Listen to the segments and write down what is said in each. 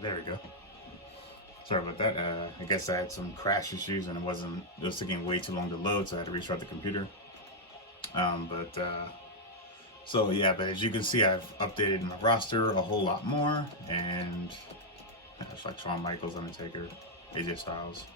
There we go. Sorry about that. I guess I had some crash issues and it was taking way too long to load, so I had to restart the computer. So yeah, but as you can see, I've updated my roster a whole lot more, and it's like Shawn Michaels, Undertaker, AJ Styles,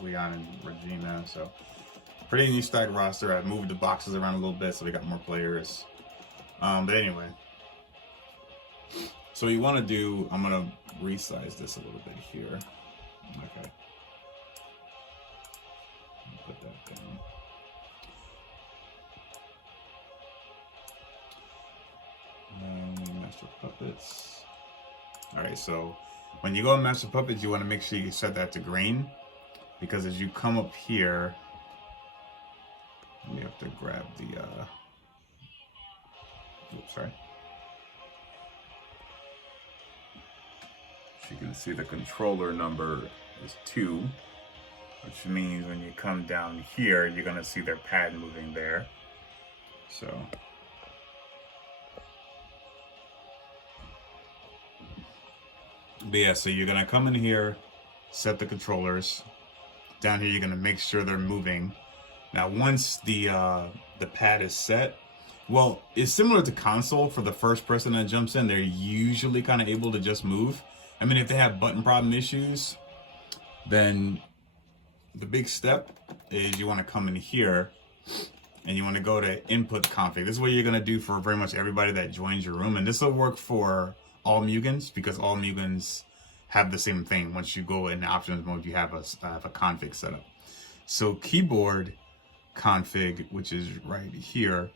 Leon, and Regina. So pretty new stacked roster. I've moved the boxes around a little bit so we got more players. But anyway, so you want to do, I'm going to resize this a little bit here. Okay. Put that down. Master Puppets. Alright, so when you go in Master Puppets, you want to make sure you set that to green, because as you come up here, we have to grab the, oops, sorry. So you can see the controller number is 2, which means when you come down here, you're going to see their pad moving there. So but yeah, so you're gonna come in here, set the controllers. Down here, you're gonna make sure they're moving. Now, once the pad is set, well, it's similar to console. For the first person that jumps in, they're usually kind of able to just move. I mean, if they have button problem issues, then the big step is you want to come in here and you want to go to input config. This is what you're gonna do for very much everybody that joins your room, and this will work for all Mugens, because all Mugens have the same thing. Once you go in options mode, you have a config setup. So keyboard config, which is right here,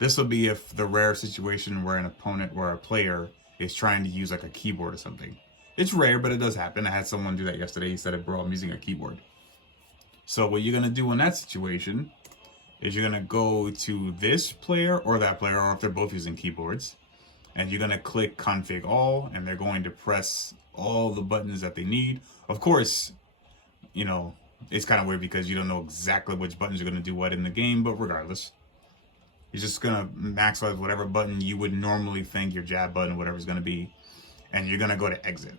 this will be if the rare situation where an opponent or a player is trying to use like a keyboard or something. It's rare, but it does happen. I had someone do that yesterday. He said, bro, I'm using a keyboard. So what you're gonna do in that situation is you're gonna go to this player or that player, or if they're both using keyboards, and you're gonna click config all, and they're going to press all the buttons that they need. Of course, you know, it's kind of weird because you don't know exactly which buttons are gonna do what in the game, but regardless, you're just gonna maximize whatever button you would normally think your jab button, whatever's gonna be, and you're gonna go to exit.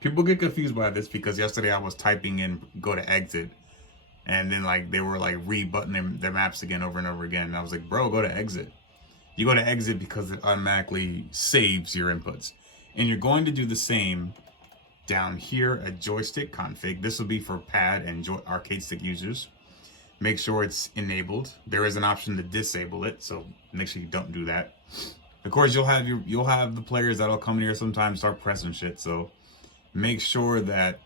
People get confused by this because yesterday I was typing in go to exit, and then like they were like re-buttoning their maps again over and over again. And I was like, bro, go to exit. You go to exit because it automatically saves your inputs. And you're going to do the same down here at joystick config. This will be for pad and arcade stick users. Make sure it's enabled. There is an option to disable it, so make sure you don't do that. Of course, you'll have the players that'll come in here sometimes start pressing shit. So make sure that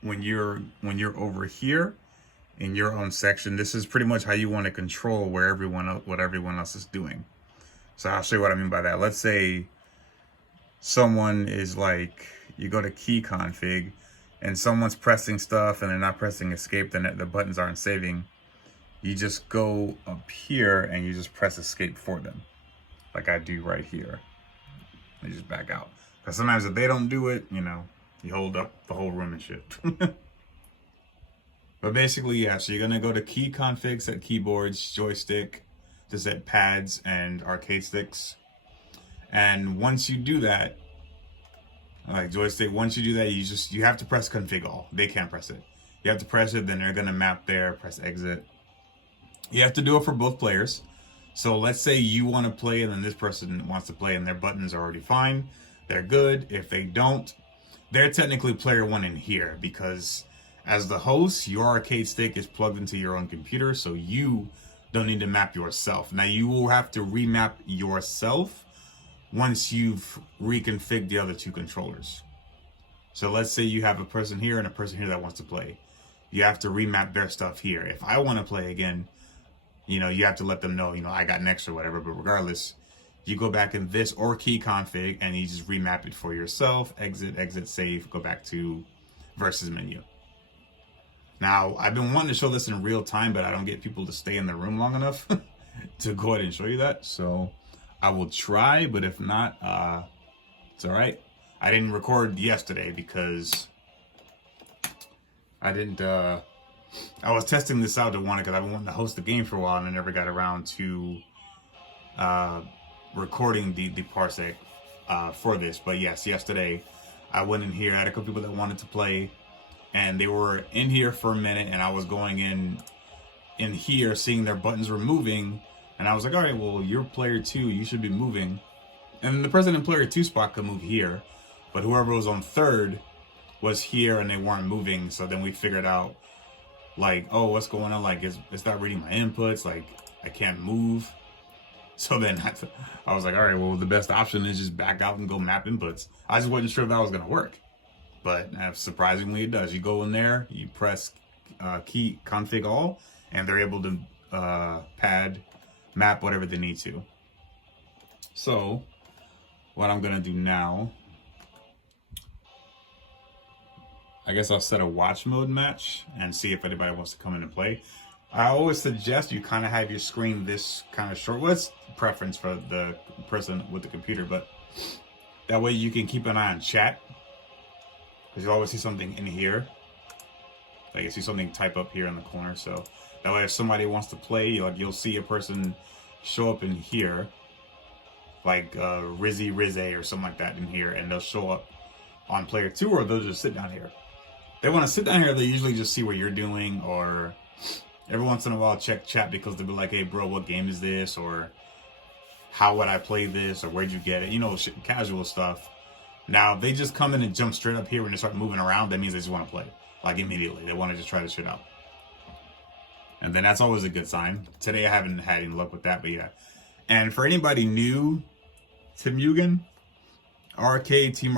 when you're over here in your own section, this is pretty much how you want to control what everyone else is doing. So I'll show you what I mean by that. Let's say someone is like, you go to key config and someone's pressing stuff and they're not pressing escape, then the buttons aren't saving. You just go up here and you just press escape for them, like I do right here. You just back out. Because sometimes if they don't do it, you know, you hold up the whole room and shit. But basically, yeah, so you're gonna go to key config, set keyboards, joystick, to set pads and arcade sticks. And once you do that, like joystick, once you do that, you have to press config all. They can't press it. You have to press it, then they're gonna map there, press exit. You have to do it for both players. So let's say you want to play and then this person wants to play and their buttons are already fine. They're good. If they don't, they're technically player one in here, because as the host, your arcade stick is plugged into your own computer, so you don't need to map yourself. Now, you will have to remap yourself once you've reconfigured the other two controllers. So let's say you have a person here and a person here that wants to play. You have to remap their stuff here. If I want to play again, you know, you have to let them know, you know, I got next or whatever. But regardless, you go back in this or key config and you just remap it for yourself. Exit, exit, save, go back to versus menu. Now, I've been wanting to show this in real time, but I don't get people to stay in the room long enough to go ahead and show you that. So I will try, but if not, it's all right. I didn't record yesterday because I didn't, I was testing this out to want it because I've been wanting to host the game for a while and I never got around to recording the Parsec for this. But yes, yesterday I went in here. I had a couple people that wanted to play, and they were in here for a minute, and I was going in here, seeing their buttons were moving, and I was like, all right, well, you're player 2, you should be moving. And the person in player 2 spot could move here, but whoever was on third was here and they weren't moving. So then we figured out, like, oh, what's going on? Like, it's not reading my inputs. Like, I can't move. So then I was like, all right, well, the best option is just back out and go map inputs. I just wasn't sure if that was going to work. But surprisingly, it does. You go in there, you press key config all, and they're able to pad, map, whatever they need to. So what I'm going to do now, I guess I'll set a watch mode match and see if anybody wants to come in and play. I always suggest you kind of have your screen this kind of short. Well, it's preference for the person with the computer, but that way you can keep an eye on chat. Because you always see something in here. Like you see something type up here in the corner. So that way if somebody wants to play, like you'll see a person show up in here. Like Rizzy or something like that in here. And they'll show up on player 2, or they'll just sit down here. They want to sit down here, they usually just see what you're doing, or every once in a while check chat because they'll be like, hey bro, what game is this? Or how would I play this? Or where'd you get it? You know, casual stuff. Now, if they just come in and jump straight up here when they start moving around, that means they just want to play. Like immediately. They want to just try this shit out. And then that's always a good sign. Today I haven't had any luck with that, but yeah. And for anybody new to Mugen, Arcade, Team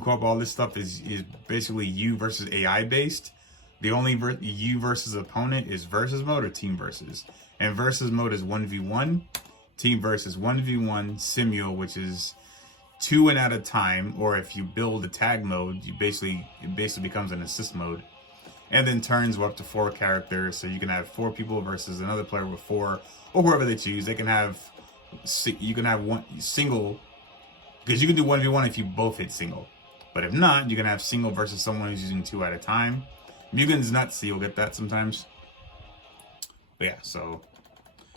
Co-op, all this stuff is basically you versus AI based. The only you versus opponent is versus mode or team versus. And versus mode is 1v1. Team versus 1v1 simul, which is 2 and at a time. Or if you build a tag mode, it basically becomes an assist mode. And then turns up to 4 characters, so you can have 4 people versus another player with 4, or whoever they choose. They can have, you can have one single. Because you can do 1v1 if you both hit single. But if not, you can have single versus someone who's using 2 at a time. Mugen's nuts, so you'll get that sometimes. But yeah, so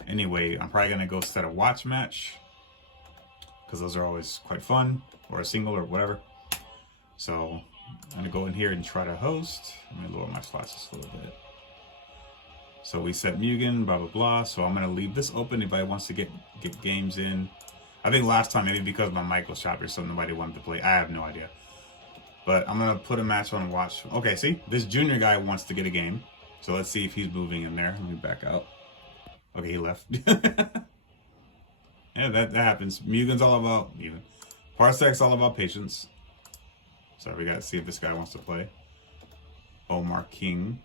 anyway, I'm probably going to go set a watch match. Because those are always quite fun. Or a single or whatever. So I'm going to go in here and try to host. Let me lower my slots just a little bit. So we set Mugen, blah, blah, blah. So I'm going to leave this open if anybody wants to get games in. I think last time, maybe because my mic was choppy or something, nobody wanted to play. I have no idea. But I'm going to put a match on and watch. Okay, see? This junior guy wants to get a game. So let's see if he's moving in there. Let me back out. Okay, he left. Yeah, that happens. Mugen's all about Mugen. Parsec's all about patience. So we got to see if this guy wants to play. Omar King.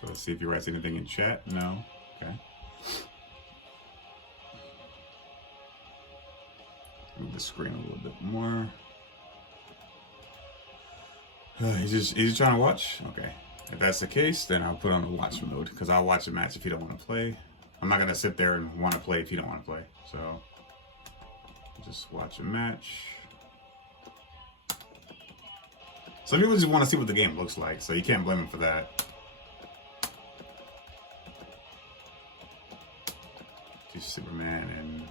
So let's see if he writes anything in chat. No. Okay. Move the screen a little bit more. He's just trying to watch? Okay. If that's the case, then I'll put on the watch mode, because I'll watch a match if you don't want to play. I'm not going to sit there and want to play if you don't want to play. So, just watch a match. Some people just want to see what the game looks like, so you can't blame them for that. Superman and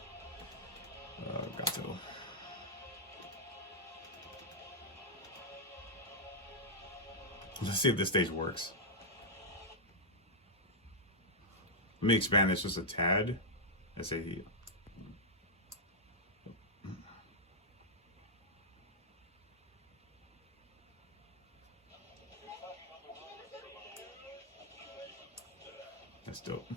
Gato. Let's see if this stage works. Let me expand this just a tad. Let's say that's dope.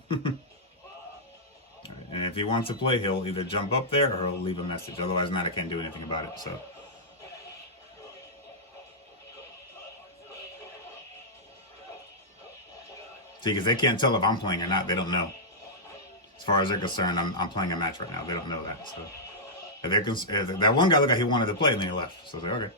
And if he wants to play, he'll either jump up there or he'll leave a message. Otherwise, not, I can't do anything about it. So. See, because they can't tell if I'm playing or not. They don't know. As far as they're concerned, I'm playing a match right now. They don't know that. So, if that one guy looked like he wanted to play and then he left. So I was like, okay.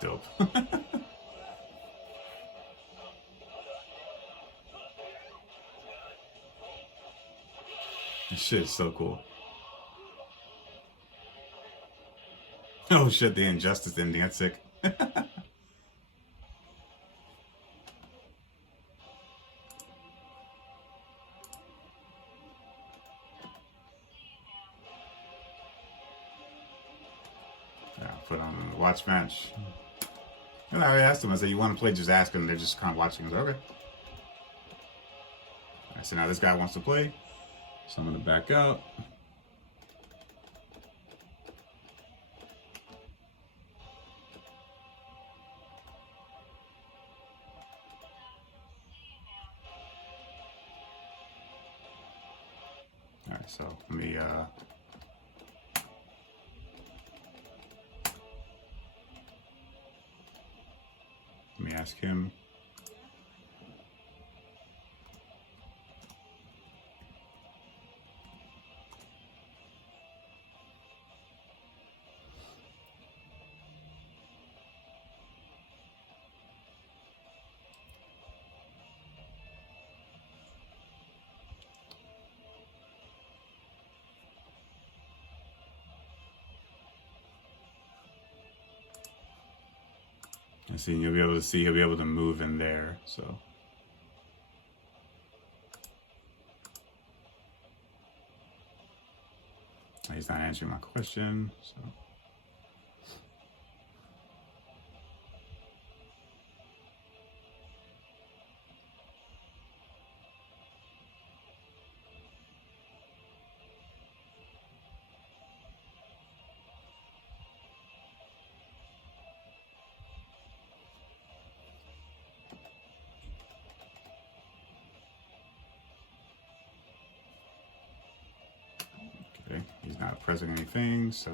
dope. This shit is so cool. Oh shit, the injustice ending. That's sick. Yeah, put on the watch match. And I asked them, I said, you want to play? Just ask them. They're just kind of watching. I said, okay. All right, so now this guy wants to play. So I'm going to back out. All right, so let me ask him. I see, you'll be able to see he'll be able to move in there, so. He's not answering my question, so. Okay, he's not pressing anything, so.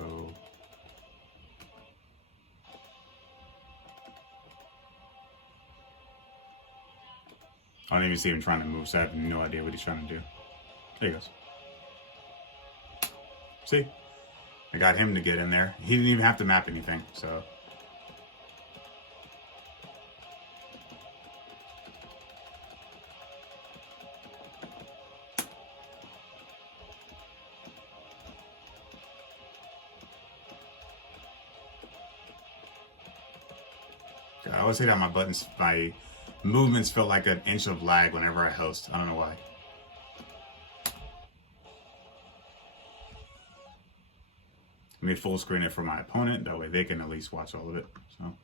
I don't even see him trying to move, so I have no idea what he's trying to do. There he goes. See? I got him to get in there. He didn't even have to map anything, so. I always say that my movements feel like an inch of lag whenever I host. I don't know why. Let me full screen it for my opponent. That way they can at least watch all of it. So.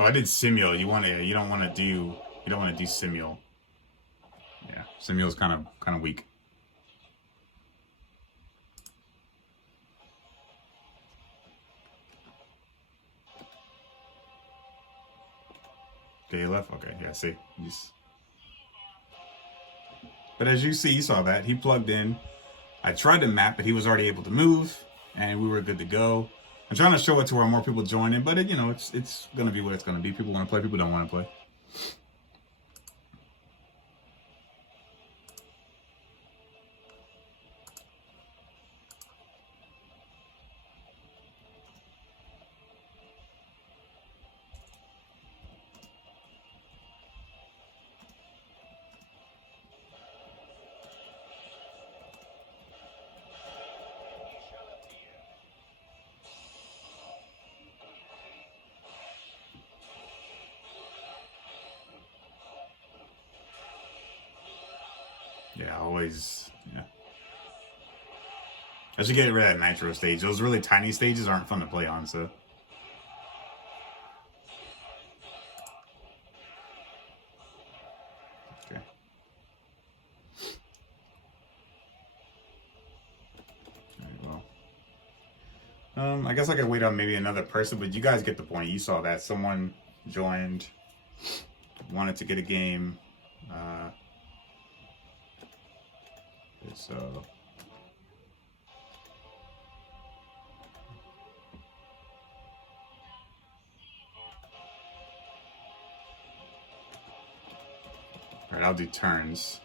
Oh, I did Simul. You don't want to do Simul. Yeah, Simul's kind of weak. Okay, he left. Okay, yeah, see. But as you see, you saw that. He plugged in. I tried to map, but he was already able to move, and we were good to go. I'm trying to show it to where more people join in, but it's going to be what it's going to be. People want to play, people don't want to play. Yeah, always, yeah. I should get rid of that nitro stage. Those really tiny stages aren't fun to play on, so. Okay. I guess I could wait on maybe another person, but you guys get the point. You saw that. Someone joined, wanted to get a game. So... Alright, I'll do turns.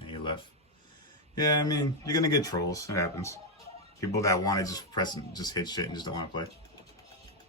And he left. Yeah, I mean, you're gonna get trolls. It happens. People that want to just press and just hit shit and just don't want to play.